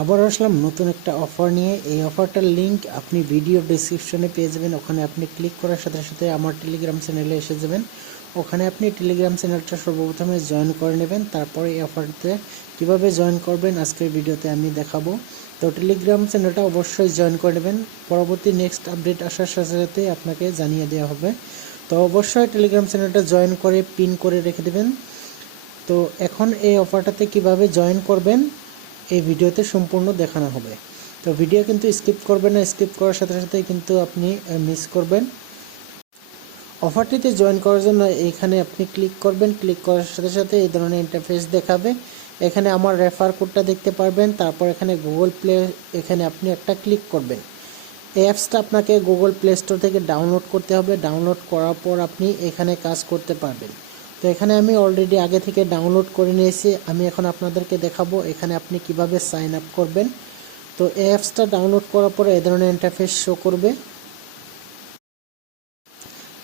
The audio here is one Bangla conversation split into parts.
আবার আসলাম নতুন একটা অফার নিয়ে। এই অফারটার লিংক আপনি ভিডিও ডেসক্রিপশনে পেয়ে যাবেন। ওখানে আপনি ক্লিক করার সাথে সাথে আমার টেলিগ্রাম চ্যানেলে এসে যাবেন। ওখানে আপনি টেলিগ্রাম চ্যানেলটা সর্বপ্রথমে জয়েন করে নেবেন। তারপরে এই অফারতে কীভাবে জয়েন করবেন আজকের ভিডিওতে আমি দেখাবো। তো টেলিগ্রাম চ্যানেলটা অবশ্যই জয়েন করে নেবেন, পরবর্তী নেক্সট আপডেট আসার সাথে সাথে আপনাকে জানিয়ে দেওয়া হবে। তো অবশ্যই টেলিগ্রাম চ্যানেলটা জয়েন করে পিন করে রেখে দেবেন। তো এখন এই অফারটাতে কিভাবে জয়েন করবেন এই ভিডিওতে সম্পূর্ণ দেখানো হবে। তো ভিডিও কিন্তু স্কিপ করবেন না, স্কিপ করার সাথে সাথে কিন্তু আপনি মিস করবেন। অফারটিতে জয়েন করার জন্য এখানে আপনি ক্লিক করবেন। ক্লিক করার সাথে সাথে এই ধরনের ইন্টারফেস দেখাবে। এখানে আমার রেফার কোডটা দেখতে পারবেন। তারপর এখানে গুগল প্লে, এখানে আপনি একটা ক্লিক করবেন। এই অ্যাপসটা আপনাকে গুগল প্লে স্টোর থেকে ডাউনলোড করতে হবে। ডাউনলোড করার পর আপনি এখানে কাজ করতে পারবেন। তো এখানে আমি অলরেডি আগে থেকে ডাউনলোড করে নিয়েছি। আমি এখন আপনাদেরকে দেখাবো এখানে আপনি কিভাবে সাইন আপ করবেন। তো এই অ্যাপসটা ডাউনলোড করার পরে এই ধরনের ইন্টারফেস শো করবে।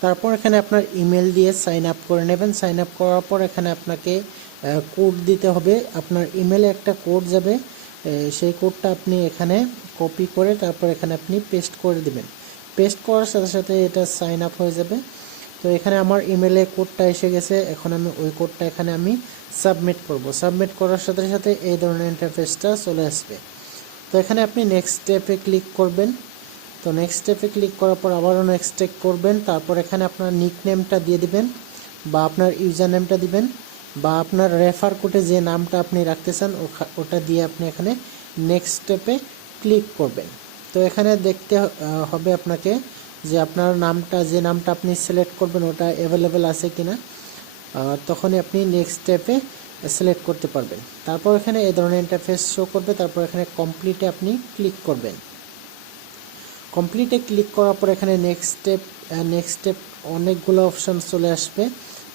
তারপর এখানে আপনার ইমেল দিয়ে সাইন আপ করে নেবেন। সাইন আপ করার পর এখানে আপনাকে কোড দিতে হবে। আপনার ইমেলে একটা কোড যাবে, সেই কোডটা আপনি এখানে কপি করে তারপর এখানে আপনি পেস্ট করে দিবেন। পেস্ট করার সাথে সাথে এটা সাইন আপ হয়ে যাবে। তো এখানে আমার ইমেলে কোডটা এসে গেছে। এখন আমি ওই কোডটা এখানে আমি সাবমিট করব। সাবমিট করার সাথে সাথে এই ধরনের ইন্টারফেসটা চলে আসবে। তো এখানে আপনি নেক্সট স্টেপে ক্লিক করবেন। তো নেক্সট স্টেপে ক্লিক করার পর আবারও নেক্সট স্টেপ করবেন। তারপর এখানে আপনার নিক নেমটা দিয়ে দিবেন বা আপনার ইউজার নেমটা দিবেন বা আপনার রেফার কোডে যে নামটা আপনি রাখতে চান ওটা দিয়ে আপনি এখানে নেক্সট স্টেপে ক্লিক করবেন। তো এখানে দেখতে হবে আপনাকে যে আপনার নামটা, যে নামটা আপনি সিলেক্ট করবেন ওটা অ্যাভেলেবেল আছে কিনা, তখনই আপনি নেক্সট স্টেপে সিলেক্ট করতে পারবেন। তারপর এখানে এই ধরনের ইন্টারফেস শো করবে। তারপর এখানে কমপ্লিটে আপনি ক্লিক করবেন। কমপ্লিটে ক্লিক করার পর এখানে নেক্সট স্টেপ অনেকগুলো অপশান চলে আসবে,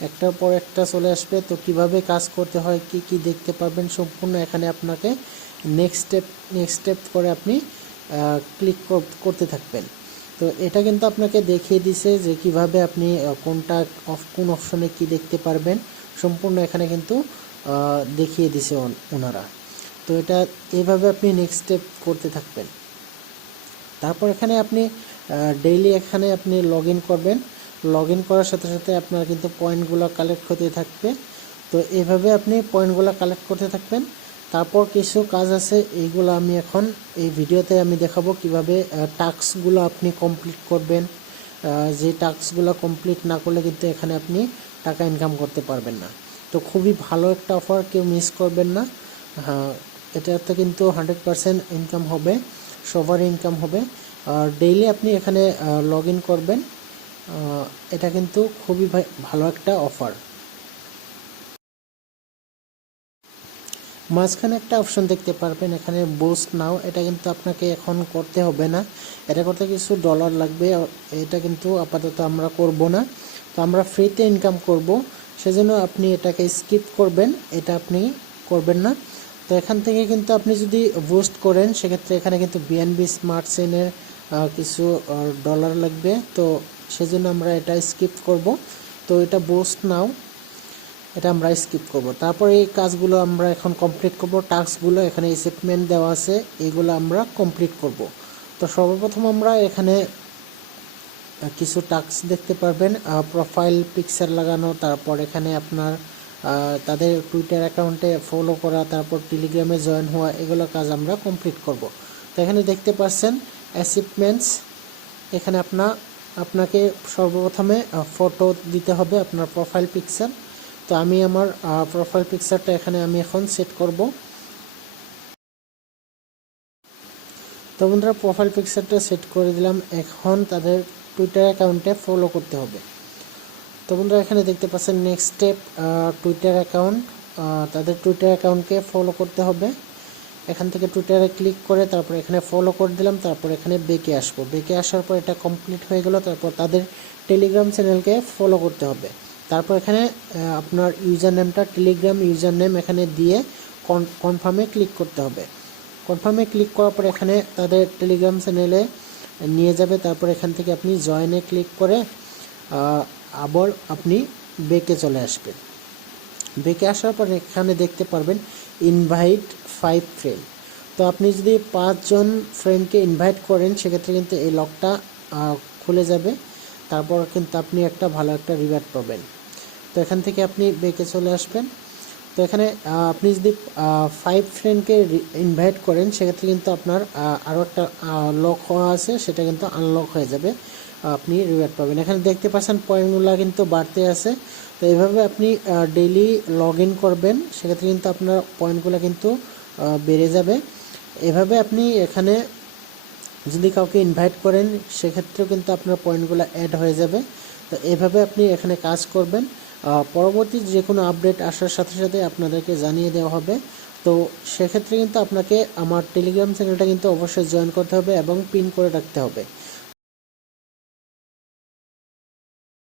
একটার পর একটা চলে আসবে। তো কিভাবে কাজ করতে হয়, কি কি দেখতে পারবেন সম্পূর্ণ এখানে আপনাকে নেক্সট স্টেপ করে আপনি ক্লিক করতে থাকবেন। তো এটা কিন্তু আপনাকে দেখিয়ে দিছে যে কিভাবে আপনি কোন অপশনে কি দেখতে পারবেন সম্পূর্ণ এখানে কিন্তু দেখিয়ে দিছে ওনারা। তো এটা এইভাবে আপনি নেক্সট স্টেপ করতে থাকবেন। তারপর এখানে আপনি ডেইলি এখানে আপনি লগ ইন করবেন। লগ ইন করার সাথে সাথে আপনার কিন্তু পয়েন্টগুলো কালেক্ট হতে থাকবে। তো এইভাবে আপনি পয়েন্টগুলো কালেক্ট করতে থাকবেন। তারপর কিছু কাজ আছে, এইগুলো আমি এখন এই ভিডিওতে আমি দেখাবো কিভাবে টাস্কগুলো আপনি কমপ্লিট করবেন। যে টাস্কগুলো কমপ্লিট না করলে কিন্তু এখানে আপনি টাকা ইনকাম করতে পারবেন না। তো খুবই ভালো একটা অফার, কেউ মিস করবেন না। এটাতে কিন্তু 100% ইনকাম হবে, সবার ইনকাম হবে। আর ডেইলি আপনি এখানে লগ ইন করবেন। এটা কিন্তু খুবই ভালো একটা অফার। মাঝখানে একটা অপশন দেখতে পারবেন এখানে বুস্ট নাও। এটা কিন্তু আপনাকে এখন করতে হবে না, এটা করতে কিছু ডলার লাগবে। এটা কিন্তু আপাতত আমরা করব না। তো আমরা ফ্রিতে ইনকাম করব, সেজন্য আপনি এটাকে স্কিপ করবেন, এটা আপনি করবেন না। তো এখান থেকে কিন্তু আপনি যদি বুস্ট করেন সেক্ষেত্রে এখানে কিন্তু বিএনবি স্মার্ট চেইনের কিছু ডলার লাগবে। তো সেজন্য আমরা এটা স্কিপ করব। তো এটা বুস্ট নাও, এটা আমরা স্কিপ করব। তারপর এই কাজগুলো আমরা এখন কমপ্লিট করব। টাস্কগুলো এখানে অ্যাসাইনমেন্ট দেওয়া আছে, এইগুলো আমরা কমপ্লিট করব। তো সর্বপ্রথম আমরা এখানে কিছু টাস্ক দেখতে পারবেন, প্রোফাইল পিকচার লাগানো, তারপর এখানে আপনার তাদের টুইটার অ্যাকাউন্টে ফলো করা, তারপর টেলিগ্রামে জয়েন হওয়া, এগুলো কাজ আমরা কমপ্লিট করব। তো এখানে দেখতে পাচ্ছেন অ্যাচিভমেন্টস। এখানে আপনাকে সর্বপ্রথমে ফটো দিতে হবে, আপনার প্রোফাইল পিকচার। তো আমি আমার প্রোফাইল পিকচারটা এখানে আমি এখন সেট করব। তো বন্ধুরা প্রোফাইল পিকচারটা সেট করে দিলাম। এখন তাদের টুইটার অ্যাকাউন্টে ফলো করতে হবে। তো বন্ধুরা এখানে দেখতে পাচ্ছেন নেক্সট স্টেপ, টুইটার অ্যাকাউন্ট, তাদের টুইটার অ্যাকাউন্টকে ফলো করতে হবে। এখান থেকে টুইটারে ক্লিক করে তারপর এখানে ফলো করে দিলাম। তারপর এখানে বেকে আসবো, বেকে আসার পর এটা কমপ্লিট হয়ে গেল। তারপর তাদের টেলিগ্রাম চ্যানেলকে ফলো করতে হবে। তারপর এখানে আপনার ইউজার নেমটা, টেলিগ্রাম ইউজার নেম এখানে দিয়ে কনফার্মে ক্লিক করতে হবে। কনফার্মে ক্লিক করার পর এখানে তাদের টেলিগ্রাম চ্যানেলে নিয়ে যাবে। তারপর এখান থেকে আপনি জয়েনে ক্লিক করে আবার আপনি বেকে চলে আসবেন। বেকে আসার পর এখানে দেখতে পারবেন ইনভাইট 5 ফ্রেন্ড। তো আপনি যদি 5 জন ফ্রেন্ডকে ইনভাইট করেন সেক্ষেত্রে কিন্তু এই লকটা খুলে যাবে, তারপর কিন্তু আপনি একটা ভালো একটা রিওয়ার্ড পাবেন। তো এখান থেকে আপনি ব্যাকে চলে আসবেন। তো এখানে আপনি যদি 5 ফ্রেন্ডকে ইনভাইট করেন সেক্ষেত্রে কিন্তু আপনার আরও একটা লক হওয়া আছে, সেটা কিন্তু আনলক হয়ে যাবে, আপনি রিওয়ার্ড পাবেন। এখানে দেখতে পাচ্ছেন পয়েন্টগুলো কিন্তু বাড়তে আছে। তো এইভাবে আপনি ডেইলি লগ ইন করবেন, সেক্ষেত্রে কিন্তু আপনার পয়েন্টগুলো কিন্তু বেড়ে যাবে। এভাবে আপনি এখানে যদি কাউকে ইনভাইট করেন সেক্ষেত্রেও কিন্তু আপনার পয়েন্টগুলো অ্যাড হয়ে যাবে। তো এভাবে আপনি এখানে কাজ করবেন। পরবর্তী যে কোনো আপডেট আসার সাথে সাথে আপনাদেরকে জানিয়ে দেওয়া হবে। তো সেক্ষেত্রে কিন্তু আপনাকে আমার টেলিগ্রাম চ্যানেলটা কিন্তু অবশ্যই জয়েন করতে হবে এবং পিন করে রাখতে হবে।